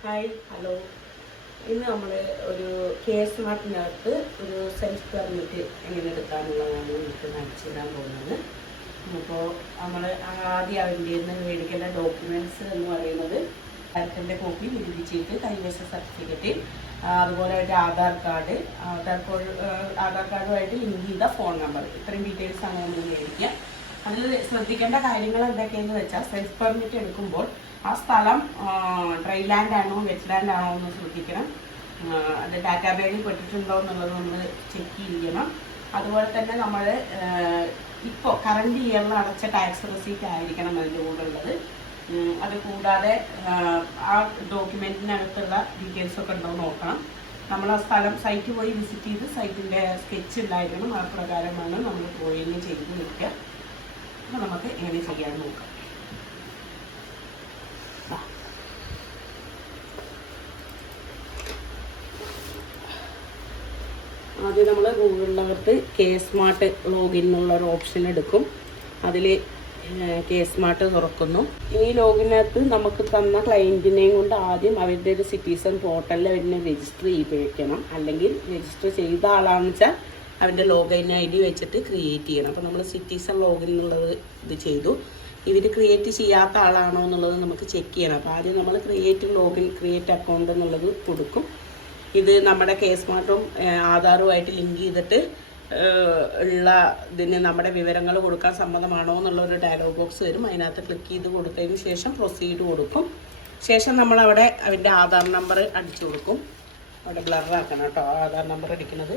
Hi hello. ഇന്ന് നമ്മൾ ഒരു സ്മാർട്ടിനകത്ത് ഒരു സെൽഫ് പെർമിറ്റ് എങ്ങനെ എടുക്കാനുള്ളതാണ് നമുക്ക് കാണിച്ചു തരാൻ പോകുന്നത്. അപ്പോൾ നമ്മൾ ആദ്യം അതിൻ്റെ നിന്ന് മേടിക്കേണ്ട ഡോക്യുമെൻറ്റ്സ് എന്ന് പറയുന്നത് പാരൻറ്റിൻ്റെ കോപ്പി, നികുതി ചീട്ട്, കൈവശ സർട്ടിഫിക്കറ്റ്, അതുപോലെ ഒരു ആധാർ കാർഡുമായിട്ട് ലിങ്ക് ചെയ്ത ഫോൺ നമ്പർ, ഇത്രയും ഡീറ്റെയിൽസാണ് നമ്മൾ മേടിക്കുക. അതിൽ ശ്രദ്ധിക്കേണ്ട കാര്യങ്ങൾ എന്തൊക്കെയെന്ന് വെച്ചാൽ, സെൽഫ് പെർമിറ്റ് എടുക്കുമ്പോൾ ആ സ്ഥലം ഡ്രൈ ലാൻഡ് ആണോ വെറ്റ് ലാൻഡ് ആണോ എന്ന് ശ്രദ്ധിക്കണം. അത് ഡാറ്റാബേസിൽ പെട്ടിട്ടുണ്ടോ എന്നുള്ളത് നമ്മൾ ചെക്ക് ചെയ്യണം. അതുപോലെ തന്നെ നമ്മൾ ഇപ്പോൾ കറണ്ട് ഇയറിൽ അടച്ച ടാക്സ് റെസീപ്റ്റ് ആയിരിക്കണം അതിൻ്റെ കൂടെ ഉള്ളത്. അത് കൂടാതെ ആ ഡോക്യുമെൻറ്റിനകത്തുള്ള ഡീറ്റെയിൽസൊക്കെ ഉണ്ടോ നോക്കണം. നമ്മൾ ആ സ്ഥലം സൈറ്റ് പോയി വിസിറ്റ് ചെയ്ത് സൈറ്റിൻ്റെ സ്കെച്ച് ഉണ്ടായിരിക്കണം. ആ പ്രകാരമാണ് നമ്മൾ ഡ്രോയിങ് ചെയ്ത് നിൽക്കുക. അപ്പോൾ നമുക്ക് എങ്ങനെ ചെയ്യാൻ നോക്കാം. ആദ്യം നമ്മൾ ഗൂഗിളിനകത്ത് സ്മാർട്ട് ലോഗിൻ എന്നുള്ളൊരു ഓപ്ഷൻ എടുക്കും. അതിൽ സ്മാർട്ട് തുറക്കുന്നു. ഈ ലോഗിനകത്ത് നമുക്ക് തന്ന ക്ലയൻറ്റിനെയും കൊണ്ട് ആദ്യം അവരുടെ ഒരു സിറ്റിസൺ പോർട്ടലിൽ അവരിനെ രജിസ്റ്റർ ചെയ്യിപ്പിക്കണം. അല്ലെങ്കിൽ രജിസ്റ്റർ ചെയ്ത ആളാണെന്ന് വെച്ചാൽ അവൻ്റെ ലോഗിൻ ID വെച്ചിട്ട് ക്രിയേറ്റ് ചെയ്യണം. അപ്പോൾ നമ്മൾ സിറ്റിസൺ ലോഗിൻ എന്നുള്ളത് ഇത് ചെയ്തു. ഇവർ ക്രിയേറ്റ് ചെയ്യാത്ത ആളാണോ എന്നുള്ളത് നമുക്ക് ചെക്ക് ചെയ്യണം. അപ്പോൾ ആദ്യം നമ്മൾ ക്രിയേറ്റ് അക്കൗണ്ട് എന്നുള്ളത് കൊടുക്കും. ഇത് നമ്മുടെ സ്മാർട്ടും ആധാറുമായിട്ട് ലിങ്ക് ചെയ്തിട്ട് ഉള്ള ഇതിന് നമ്മുടെ വിവരങ്ങൾ കൊടുക്കാൻ സമ്മതമാണോ എന്നുള്ളൊരു ഡയലോഗ് ബോക്സ് വരും. അതിനകത്ത് ക്ലിക്ക് ചെയ്ത് കൊടുത്തതിന് ശേഷം പ്രൊസീഡ് കൊടുക്കും. ശേഷം നമ്മളവിടെ അതിൻ്റെ ആധാർ നമ്പർ അടിച്ചു കൊടുക്കും. അവിടെ ബ്ലറാക്കണം കേട്ടോ ആധാർ നമ്പർ അടിക്കുന്നത്.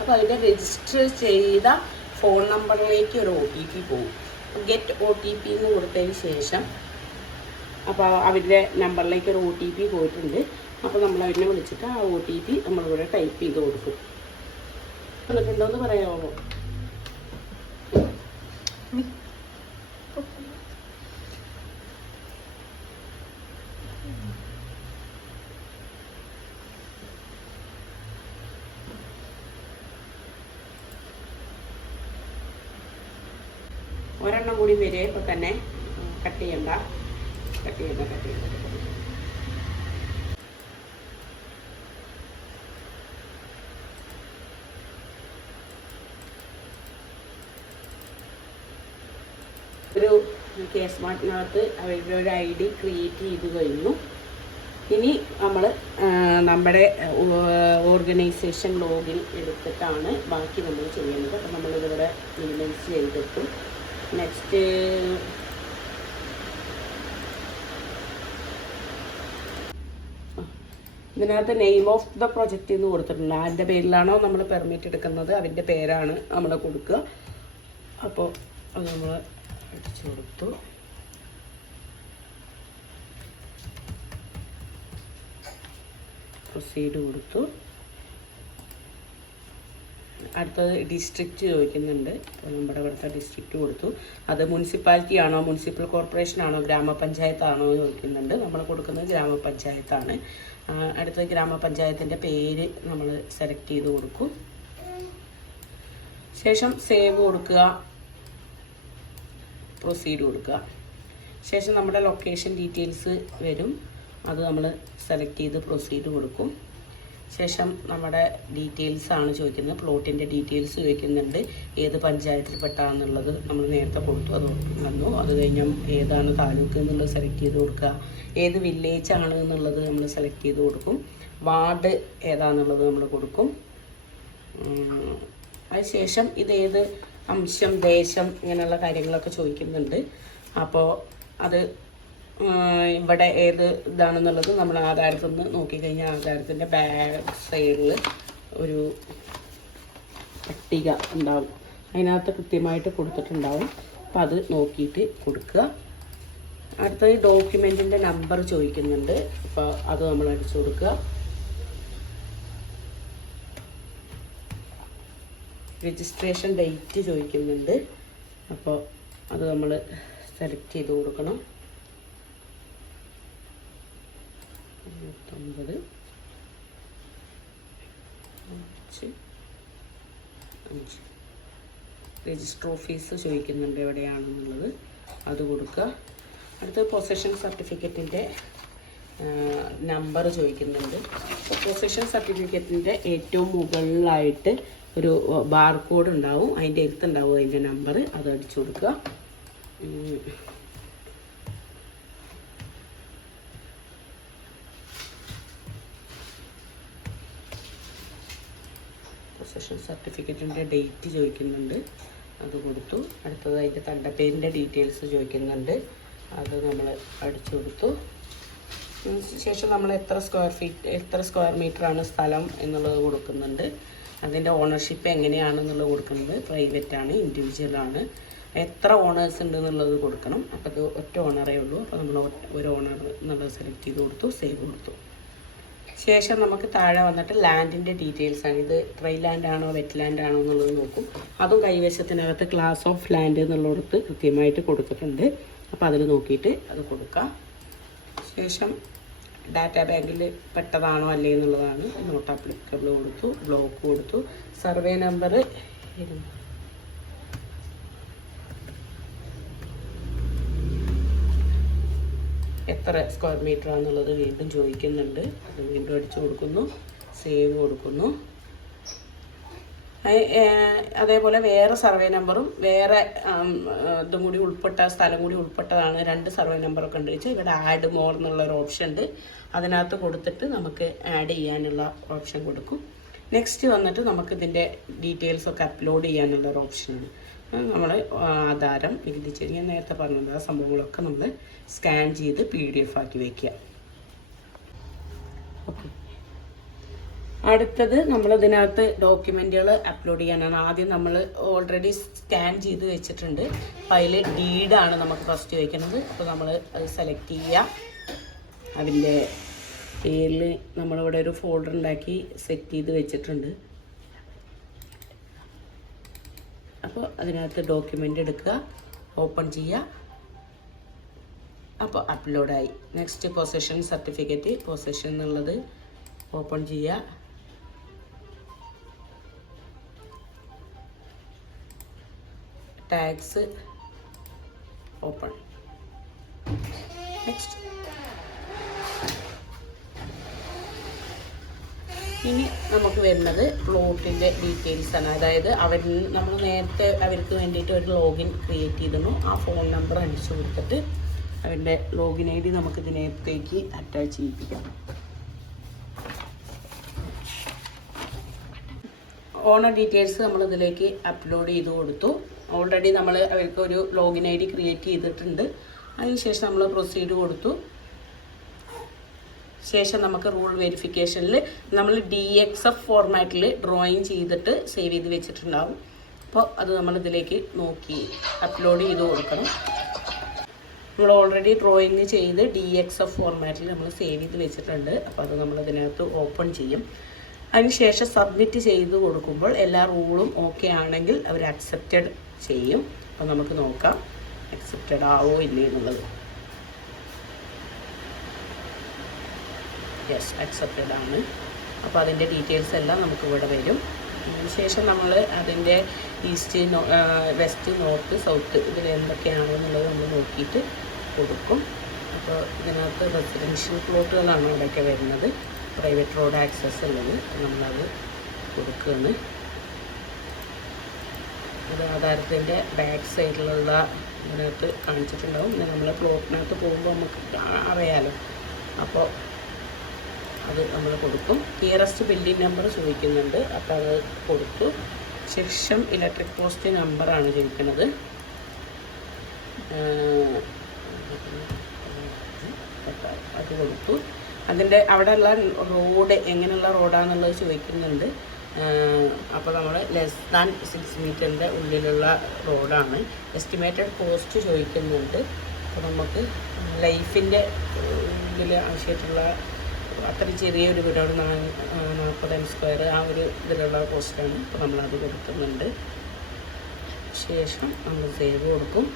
അപ്പോൾ അതിൻ്റെ രജിസ്റ്റർ ചെയ്ത ഫോൺ നമ്പറിലേക്ക് ഒരു OTP പോകും. ഗെറ്റ് OTP എന്ന് കൊടുത്തതിന് ശേഷം അപ്പോൾ അവരുടെ നമ്പറിലേക്ക് ഒരു OTP പോയിട്ടുണ്ട്. അപ്പോൾ നമ്മൾ അവരെ വിളിച്ചിട്ട് ആ OTP നമ്മളിവിടെ ടൈപ്പ് ചെയ്ത് കൊടുക്കും. വന്നിട്ടുണ്ടോ എന്ന് പറയാമോ? ഒരെണ്ണം കൂടി വരെ ഇപ്പോൾ തന്നെ കട്ട് ചെയ്യണ്ട. ഒരു സ്മാർട്ടിനകത്ത് അവരുടെ ഒരു ID ക്രിയേറ്റ് ചെയ്ത് കഴിഞ്ഞു. ഇനി നമ്മൾ നമ്മുടെ ഓർഗനൈസേഷൻ ലോഗിൻ എടുത്തിട്ടാണ് ബാക്കി നമ്മൾ ചെയ്യേണ്ടത്. അപ്പോൾ നമ്മളിതിവിടെ മിനിമൈസ് ചെയ്തിട്ടും നെക്സ്റ്റ് ഇതിനകത്ത് നെയിം ഓഫ് ദ പ്രൊജക്റ്റ് എന്ന് കൊടുത്തിട്ടുണ്ട്. ആരുടെ പേരിലാണോ നമ്മൾ പെർമിറ്റ് എടുക്കുന്നത് അതിൻ്റെ പേരാണ് നമ്മൾ കൊടുക്കുക. അപ്പോൾ അത് നമ്മൾ അടിച്ചു കൊടുത്തു. പ്രൊസീഡ് കൊടുത്തു. അടുത്തത് ഡിസ്ട്രിക്റ്റ് ചോദിക്കുന്നുണ്ട്. അപ്പോൾ നമ്മുടെ ഇവിടുത്തെ ഡിസ്ട്രിക്റ്റ് കൊടുത്തു. അത് മുനിസിപ്പാലിറ്റി ആണോ, മുനിസിപ്പൽ കോർപ്പറേഷൻ ആണോ, ഗ്രാമപഞ്ചായത്താണോ ചോദിക്കുന്നുണ്ട്. നമ്മൾ കൊടുക്കുന്നത് ഗ്രാമപഞ്ചായത്താണ്. അടുത്തത് ഗ്രാമപഞ്ചായത്തിൻ്റെ പേര് നമ്മൾ സെലക്ട് ചെയ്ത് കൊടുക്കും. ശേഷം സേവ് കൊടുക്കുക, പ്രൊസീഡ് കൊടുക്കുക. ശേഷം നമ്മുടെ ലൊക്കേഷൻ ഡീറ്റെയിൽസ് വരും. അത് നമ്മൾ സെലക്ട് ചെയ്ത് പ്രൊസീഡ് കൊടുക്കും. ശേഷം നമ്മുടെ ഡീറ്റെയിൽസാണ് ചോദിക്കുന്നത്. പ്ലോട്ടിൻ്റെ ഡീറ്റെയിൽസ് ചോദിക്കുന്നുണ്ട്. ഏത് പഞ്ചായത്തിൽപ്പെട്ടാന്നുള്ളത് നമ്മൾ നേരത്തെ കൊടുത്തു, അത് വന്നു. അത് കഴിഞ്ഞാൽ ഏതാണ് താലൂക്ക് എന്നുള്ളത് സെലക്ട് ചെയ്ത് കൊടുക്കുക. ഏത് വില്ലേജ് ആണ് എന്നുള്ളത് നമ്മൾ സെലക്ട് ചെയ്ത് കൊടുക്കും. വാർഡ് ഏതാണെന്നുള്ളത് നമ്മൾ കൊടുക്കും. അതിനുശേഷം ഇതേത് അംശം, ദേശം, ഇങ്ങനെയുള്ള കാര്യങ്ങളൊക്കെ ചോദിക്കുന്നുണ്ട്. അപ്പോൾ അത് ഇവിടെ ഏത് ഇതാണെന്നുള്ളത് നമ്മൾ ആധാരത്തിൽ നിന്ന് നോക്കിക്കഴിഞ്ഞാൽ ആധാരത്തിൻ്റെ ബാക്ക് സൈഡിൽ ഒരു പട്ടിക ഉണ്ടാവും. അതിനകത്ത് കൃത്യമായിട്ട് കൊടുത്തിട്ടുണ്ടാവും. അപ്പോൾ അത് നോക്കിയിട്ട് കൊടുക്കുക. അടുത്തത് ഡോക്യുമെൻറ്റിൻ്റെ നമ്പർ ചോദിക്കുന്നുണ്ട്. അപ്പോൾ അത് നമ്മൾ അടിച്ചു കൊടുക്കുക. രജിസ്ട്രേഷൻ ഡേറ്റ് ചോദിക്കുന്നുണ്ട്. അപ്പോൾ അത് നമ്മൾ സെലക്ട് ചെയ്ത് കൊടുക്കണം. 19 5 രജിസ്റ്റർ ഓഫീസ് ചോദിക്കുന്നുണ്ട് എവിടെയാണെന്നുള്ളത്, അത് കൊടുക്കുക. അടുത്ത പൊസഷൻ സർട്ടിഫിക്കറ്റിൻ്റെ നമ്പർ ചോദിക്കുന്നുണ്ട്. പൊസഷൻ സർട്ടിഫിക്കറ്റിൻ്റെ ഏറ്റവും മുകളിലായിട്ട് ഒരു ബാർകോഡ് ഉണ്ടാവും, അതിൻ്റെ എഴുത്തുണ്ടാവും, അതിൻ്റെ നമ്പർ, അത് അടിച്ചു കൊടുക്കുക. പൊസഷൻ സർട്ടിഫിക്കറ്റിൻ്റെ ഡേറ്റ് ചോദിക്കുന്നുണ്ട്, അത് കൊടുത്തു. അടുത്തത് അതിൻ്റെ തണ്ടപ്പേരിൻ്റെ ഡീറ്റെയിൽസ് ചോദിക്കുന്നുണ്ട്, അത് നമ്മൾ അടിച്ചു കൊടുത്തു. ശേഷം നമ്മൾ എത്ര സ്ക്വയർ മീറ്ററാണ് സ്ഥലം എന്നുള്ളത് കൊടുക്കുന്നുണ്ട്. അതിൻ്റെ ഓണർഷിപ്പ് എങ്ങനെയാണെന്നുള്ളത് കൊടുക്കുന്നത്, പ്രൈവറ്റാണ്, ഇൻഡിവിജ്വലാണ്, എത്ര ഓണേഴ്സ് ഉണ്ട് എന്നുള്ളത് കൊടുക്കണം. അപ്പോൾ അത് ഒറ്റ ഓണറേ ഉള്ളൂ. അപ്പോൾ നമ്മൾ ഒരു ഓണർ എന്നുള്ളത് സെലക്ട് ചെയ്ത് കൊടുത്തു, സേവ് കൊടുത്തു. ശേഷം നമുക്ക് താഴെ വന്നിട്ട് ലാൻഡിൻ്റെ ഡീറ്റെയിൽസ് ആണ്. ഇത് ഡ്രൈ ലാൻഡ് ആണോ വെറ്റ് ലാൻഡ് ആണോ എന്നുള്ളത് നോക്കും. അതും കൈവശത്തിനകത്ത് ക്ലാസ് ഓഫ് ലാൻഡ് എന്നുള്ളിടത്ത് കൃത്യമായിട്ട് കൊടുത്തിട്ടുണ്ട്. അപ്പോൾ അതിൽ നോക്കിയിട്ട് അത് കൊടുക്കാം. ശേഷം ഡാറ്റാ ബാങ്കിൽ പെട്ടതാണോ അല്ലേ എന്നുള്ളതാണ്. നോട്ട് ആപ്ലിക്കബിൾ കൊടുത്തു, ബ്ലോക്ക് കൊടുത്തു. സർവേ നമ്പർ എത്ര സ്ക്വയർ മീറ്റർ ആണെന്നുള്ളത് വീണ്ടും ചോദിക്കുന്നുണ്ട്, അത് വീണ്ടും അടിച്ചു കൊടുക്കുന്നു, സേവ് കൊടുക്കുന്നു. അതേപോലെ വേറെ സർവേ നമ്പറും വേറെ ഇതും കൂടി ഉൾപ്പെട്ട സ്ഥലം കൂടി ഉൾപ്പെട്ടതാണ്. 2 സർവേ നമ്പറൊക്കെ ഉണ്ട് വെച്ചാൽ ഇവിടെ ആഡ് മോർ എന്നുള്ളൊരു ഓപ്ഷൻ ഉണ്ട്, അതിനകത്ത് കൊടുത്തിട്ട് നമുക്ക് ആഡ് ചെയ്യാനുള്ള ഓപ്ഷൻ കൊടുക്കും. നെക്സ്റ്റ് വന്നിട്ട് നമുക്ക് ഇതിൻ്റെ ഡീറ്റെയിൽസൊക്കെ അപ്ലോഡ് ചെയ്യാനുള്ളൊരു ഓപ്ഷനാണ്. നമ്മൾ ആധാരം, നികുതി ചീട്ട്, ഞാൻ നേരത്തെ പറഞ്ഞത് ആ സംഭവങ്ങളൊക്കെ നമ്മൾ സ്കാൻ ചെയ്ത് PDF ആക്കി വയ്ക്കുക. ഓക്കെ, അടുത്തത് നമ്മൾ ഇതിനകത്ത് ഡോക്യുമെൻറ്റുകൾ അപ്ലോഡ് ചെയ്യാനാണ്. ആദ്യം നമ്മൾ ഓൾറെഡി സ്കാൻ ചെയ്ത് വെച്ചിട്ടുണ്ട്. അപ്പോൾ അതിൽ ഡീഡാണ് നമുക്ക് ഫസ്റ്റ് വയ്ക്കുന്നത്. അപ്പോൾ നമ്മൾ അത് സെലക്ട് ചെയ്യുക. അതിൻ്റെ പേരിൽ നമ്മളിവിടെ ഒരു ഫോൾഡർ ഉണ്ടാക്കി സെറ്റ് ചെയ്ത് വെച്ചിട്ടുണ്ട്. അപ്പോൾ അതിനകത്ത് ഡോക്യുമെൻ്റ് എടുക്കുക, ഓപ്പൺ ചെയ്യുക. അപ്പോൾ അപ്ലോഡായി. നെക്സ്റ്റ് പൊസഷൻ സർട്ടിഫിക്കറ്റ്, പൊസഷൻ എന്നുള്ളത് ഓപ്പൺ ചെയ്യുക. Tax open. നെക്സ്റ്റ് ഇനി നമുക്ക് വരുന്നത് പ്ലോട്ടിൻ്റെ ഡീറ്റെയിൽസ് ആണ്. അതായത് നമ്മൾ നേരത്തെ അവർക്ക് വേണ്ടിയിട്ട് ഒരു ലോഗിൻ ക്രിയേറ്റ് ചെയ്തിരുന്നു. ആ ഫോൺ നമ്പർ അടിച്ചു കൊടുത്തിട്ട് അവരുടെ ലോഗിൻ ID നമുക്ക് ഇതിനകത്തേക്ക് അറ്റാച്ച് ചെയ്യിപ്പിക്കാം. ഓണർ ഡീറ്റെയിൽസ് നമ്മൾ ഇതിലേക്ക് അപ്ലോഡ് ചെയ്ത് കൊടുത്തു. ഓൾറെഡി നമ്മൾ അവർക്ക് ഒരു ലോഗിൻ ID ക്രിയേറ്റ് ചെയ്തിട്ടുണ്ട്. അതിനുശേഷം നമ്മൾ പ്രൊസീഡ് കൊടുത്തു. ശേഷം നമുക്ക് റൂൾ വെരിഫിക്കേഷനിൽ നമ്മൾ DXF ഫോർമാറ്റിൽ ഡ്രോയിങ് ചെയ്തിട്ട് സേവ് ചെയ്ത് വെച്ചിട്ടുണ്ടാകും. അപ്പോൾ അത് നമ്മളിതിലേക്ക് നോക്കി അപ്ലോഡ് ചെയ്ത് കൊടുക്കണം. നമ്മൾ ഓൾറെഡി ഡ്രോയിങ് ചെയ്ത് DXF ഫോർമാറ്റിൽ നമ്മൾ സേവ് ചെയ്ത് വെച്ചിട്ടുണ്ട്. അപ്പോൾ അത് നമ്മളിതിനകത്ത് ഓപ്പൺ ചെയ്യും. അതിനുശേഷം സബ്മിറ്റ് ചെയ്ത് കൊടുക്കുമ്പോൾ എല്ലാ റൂളും ഓക്കെ ആണെങ്കിൽ അവർ അക്സെപ്റ്റഡ് ചെയ്യും. അപ്പോൾ നമുക്ക് നോക്കാം അക്സെപ്റ്റഡ് ആവോ ഇല്ലേ എന്നുള്ളത്. യെസ്, അക്സെപ്റ്റഡ് ആണ്. അപ്പോൾ അതിൻ്റെ ഡീറ്റെയിൽസ് എല്ലാം നമുക്ക് ഇവിടെ വരും. അതിനുശേഷം നമ്മൾ അതിൻ്റെ ഈസ്റ്റ്, വെസ്റ്റ്, നോർത്ത്, സൗത്ത് ഇതിൽ എന്തൊക്കെയാണെന്നുള്ളത് നമ്മൾ നോക്കിയിട്ട് കൊടുക്കും. അപ്പോൾ ഇതിനകത്ത് റെസിഡൻഷ്യൽ പ്ലോട്ടുകളാണ് അവിടെയൊക്കെ വരുന്നത്. പ്രൈവറ്റ് റോഡ് ആക്സസ് ഉള്ളത് നമ്മളത് കൊടുക്കുകയാണ്. ഇത് ആധാരത്തിൻ്റെ ബാക്ക് സൈഡിലുള്ള ഇതിനകത്ത് കാണിച്ചിട്ടുണ്ടാവും. നമ്മൾ പ്ലോട്ടിനകത്ത് പോകുമ്പോൾ നമുക്ക് അറിയാമല്ലോ. അപ്പോൾ അത് നമ്മൾ കൊടുക്കും. നിയറസ്റ്റ് ബിൽഡിംഗ് നമ്പർ ചോദിക്കുന്നുണ്ട്, അപ്പോൾ അത് കൊടുത്തു. ശേഷം ഇലക്ട്രിക് പോസ്റ്റ് നമ്പറാണ് ചോദിക്കുന്നത്. അത് കൊടുത്തു. അതിൻ്റെ അവിടെയുള്ള റോഡ് എങ്ങനെയുള്ള റോഡാണെന്നുള്ളത് ചോദിക്കുന്നുണ്ട്. അപ്പോൾ നമ്മൾ <6 മീറ്ററിൻ്റെ ഉള്ളിലുള്ള റോഡാണ്. എസ്റ്റിമേറ്റഡ് കോസ്റ്റ് ചോദിക്കുന്നുണ്ട്. അപ്പോൾ നമുക്ക് ലൈഫിൻ്റെ ഇതിൽ ആവശ്യമായിട്ടുള്ള അത്ര ചെറിയൊരു വീടോട് 40 സ്ക്വയർ ആ ഒരു ഇതിലുള്ള കോസ്റ്റാണ്. അപ്പോൾ നമ്മളത് കൊടുക്കുന്നുണ്ട്. ശേഷം നമ്മൾ സേവ് കൊടുക്കും.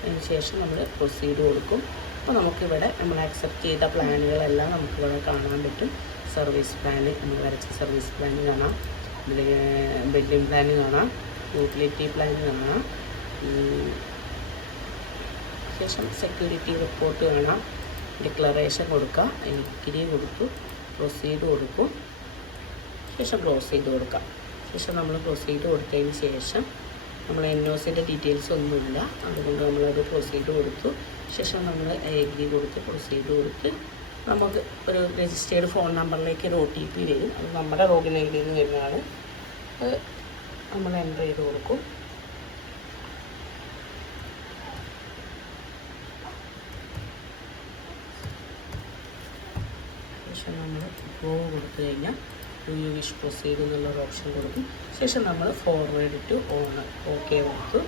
അതിന് ശേഷം നമ്മൾ പ്രൊസീഡ് കൊടുക്കും. അപ്പോൾ നമുക്കിവിടെ നമ്മൾ അക്സെപ്റ്റ് ചെയ്ത പ്ലാനുകളെല്ലാം നമുക്കിവിടെ കാണാൻ പറ്റും. സർവീസ് പ്ലാൻ, നമ്മൾ വരച്ച സർവീസ് പ്ലാൻ കാണാം. ഇതിൽ ബില്ലിംഗ് പ്ലാൻ കാണാം, യൂട്ടിലിറ്റി പ്ലാൻ കാണാം. ശേഷം സെക്യൂരിറ്റി റിപ്പോർട്ട് കാണാം, ഡിക്ലറേഷൻ കൊടുക്കാം, എഗ്രി കൊടുത്തു, പ്രൊസീഡ് കൊടുക്കും, ശേഷം ക്ലോസ് ചെയ്ത് കൊടുക്കാം. ശേഷം നമ്മൾ പ്രൊസീഡ് കൊടുത്തതിന് ശേഷം നമ്മൾ NOCയുടെ ഡീറ്റെയിൽസ് ഒന്നുമില്ല, അതുകൊണ്ട് നമ്മളത് പ്രൊസീഡ് കൊടുത്തു. ശേഷം നമ്മൾ എഗ്രി കൊടുത്ത് പ്രൊസീഡ് കൊടുത്ത് നമുക്ക് ഒരു രജിസ്റ്റേർഡ് ഫോൺ നമ്പറിലേക്ക് ഒരു OTP വരും. അത് നമ്മുടെ ലോഗിൻ ഐഡിയിൽ നിന്ന് വരുന്നതാണ്. അത് നമ്മൾ എൻ്റർ ചെയ്ത് കൊടുക്കും. ശേഷം നമ്മൾ ഗോ കൊടുത്തു കഴിഞ്ഞാൽ യു വിഷ് പ്രൊസീഡ് എന്നുള്ളൊരു ഓപ്ഷൻ കൊടുക്കും. ശേഷം നമ്മൾ ഫോർവേഡ് ടു ഓണർ ഓക്കെ കൊടുത്തു.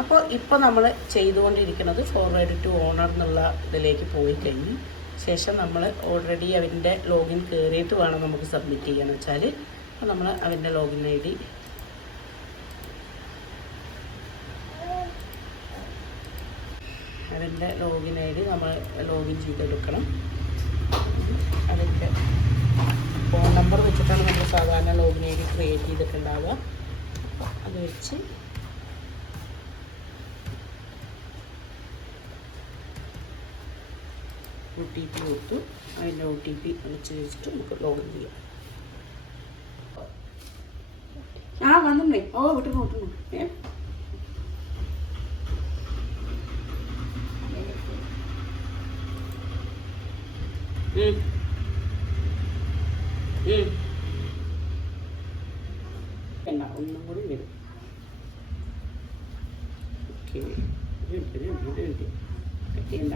അപ്പോൾ ഇപ്പോൾ നമ്മൾ ചെയ്തുകൊണ്ടിരിക്കുന്നത് ഫോർവേഡ് ടു ഓണർ എന്നുള്ള ഇതിലേക്ക് പോയി കഴിഞ്ഞു. ശേഷം നമ്മൾ ഓൾറെഡി അവൻ്റെ ലോഗിൻ കയറിയിട്ട് വേണം നമുക്ക് സബ്മിറ്റ് ചെയ്യാന്ന് വെച്ചാൽ, അപ്പോൾ നമ്മൾ അവൻ്റെ ലോഗിൻ ID നമ്മൾ ലോഗിൻ ചെയ്തെടുക്കണം. അതിൻ്റെ ഫോൺ നമ്പർ വെച്ചിട്ടാണ് നമ്മൾ സാധാരണ ലോഗിൻ ID ക്രിയേറ്റ് ചെയ്തിട്ടുണ്ടാവുക. അപ്പോൾ അത് വെച്ച് OTP കൊടുത്തു. അതിൻ്റെ OTP വെച്ചിട്ട് നമുക്ക് ലോഗിൻ ചെയ്യാം. വന്നിട്ടുണ്ടേ. വിട്ടു ഒന്നും കൂടി വരും. ഓക്കെ, കട്ടിയണ്ട.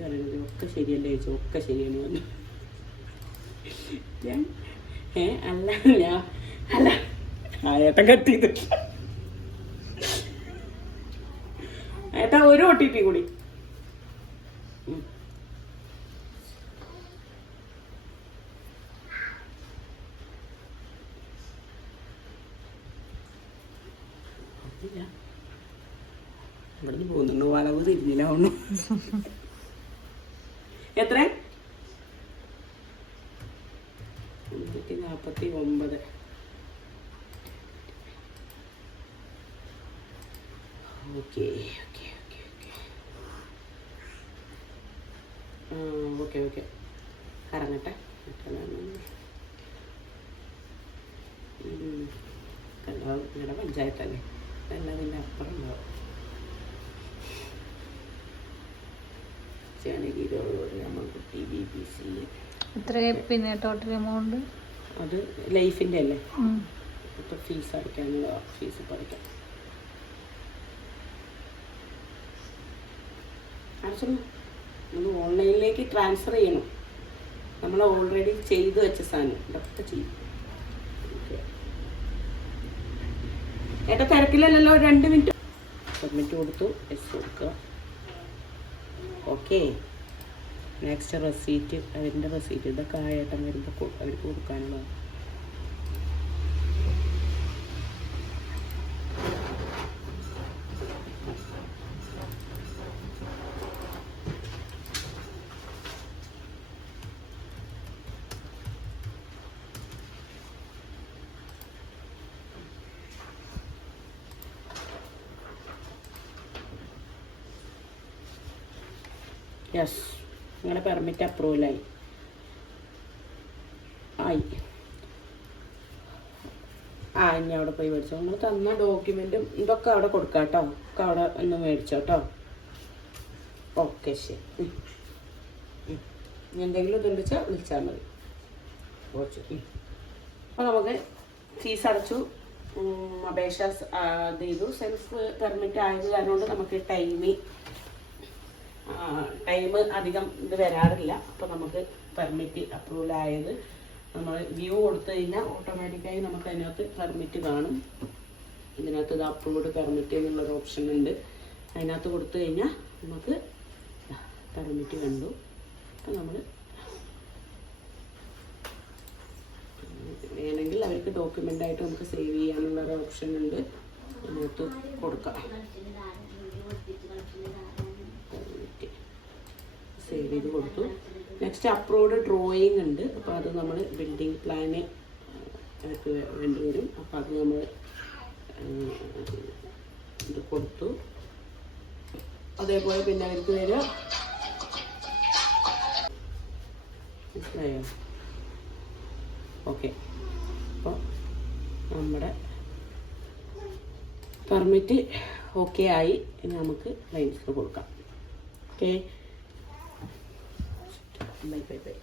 പറയുന്നത് ഒക്കെ ശരിയല്ലേ ചോദിച്ചു, ഒക്കെ ശരിയാണ് പറഞ്ഞു. അല്ല ഏട്ടൻ കട്ട് ചെയ്ത് ഏട്ടാ ഒരു OTP കൂടി. ഇവിടുന്ന് പോകുന്നുണ്ടോ? വളവ് തിരിഞ്ഞില്ല ഒന്നും. എത്ര? 149. ഓക്കെ കറങ്ങട്ടെ. നിങ്ങളുടെ പഞ്ചായത്തല്ലേ, എന്നതിൻ്റെ അപ്പുറം ഉണ്ടാവും. നമ്മൾക്കുട്ടി BBC പിന്നെ ടോട്ടൽ എമൗണ്ട് അത് ലൈഫിൻ്റെ അല്ലേ, ഇപ്പോൾ ഫീസ് അടയ്ക്കാനുള്ള ഫീസ് ഇപ്പോൾ അടയ്ക്കാം. നമ്മൾ ഓൺലൈനിലേക്ക് ട്രാൻസ്ഫർ ചെയ്യണം. നമ്മൾ ഓൾറെഡി ചെയ്ത് വെച്ച സാധനം ഇതൊക്കെ ചെയ്യും. ഏട്ടാ തിരക്കില്ലല്ലോ, 2 മിനിറ്റ്. സബ്മിറ്റ് കൊടുത്തു, എസ് കൊടുക്കുക. Okay, next receipt. അതിൻ്റെ റെസീറ്റ് ഇതൊക്കെ ആയേട്ടം വരുമ്പോൾ അവർക്ക് കൊടുക്കാനുള്ളതാണ്. യെസ്, നിങ്ങളുടെ പെർമിറ്റ് അപ്രൂവലായി. ഇനി അവിടെ പോയി മേടിച്ചോ. നിങ്ങൾ തന്ന ഡോക്യുമെൻറ്റും ഇതൊക്കെ അവിടെ കൊടുക്കാം കേട്ടോ. ഒക്കെ അവിടെ ഒന്ന് മേടിച്ചോ കേട്ടോ. ഓക്കെ, ശരി. എന്തെങ്കിലും ഇതുണ്ട് വെച്ചാൽ വിളിച്ചാൽ മതി. അപ്പോൾ നമുക്ക് ഫീസ് അടച്ചു, അപേക്ഷ ഇത് ചെയ്തു. സെൽഫ് പെർമിറ്റ് ആയത് കാരണം കൊണ്ട് നമുക്ക് ടൈം അധികം ഇത് വരാറില്ല. അപ്പോൾ നമുക്ക് പെർമിറ്റ് അപ്രൂവൽ ആയത് നമ്മൾ വ്യൂ കൊടുത്തു കഴിഞ്ഞാൽ ഓട്ടോമാറ്റിക്കായി നമുക്ക് അതിനകത്ത് പെർമിറ്റ് കാണും. ഇതിനകത്ത് ഇത് അപ്രൂവ്ഡ് പെർമിറ്റ് എന്നുള്ളൊരു ഓപ്ഷൻ ഉണ്ട്. അതിനകത്ത് കൊടുത്തു കഴിഞ്ഞാൽ നമുക്ക് പെർമിറ്റ് കണ്ടു. അപ്പോൾ നമ്മൾ ഇതിലേക്ക് ഡോക്യുമെൻ്റായിട്ട് നമുക്ക് സേവ് ചെയ്യാനുള്ള ഒരു ഓപ്ഷൻ ഉണ്ട്. ഇതിനകത്ത് കൊടുക്കാം, സേവ് ചെയ്ത് കൊടുത്തു. നെക്സ്റ്റ് അപ്രൂവ്ഡ് ഡ്രോയിങ് ഉണ്ട്. അപ്പോൾ അത് നമ്മൾ ബിൽഡിംഗ് പ്ലാന് വേണ്ടി വരും. അപ്പോൾ അത് നമ്മൾ ഇത് കൊടുത്തു. അതേപോലെ പിന്നെ അവർക്ക് വരിക മനസ്സിലായോ? ഓക്കെ, അപ്പോൾ നമ്മുടെ പെർമിറ്റ് ഓക്കെ ആയി. ഇനി നമുക്ക് ക്ലയൻസിന് കൊടുക്കാം. Okay, bye bye bye.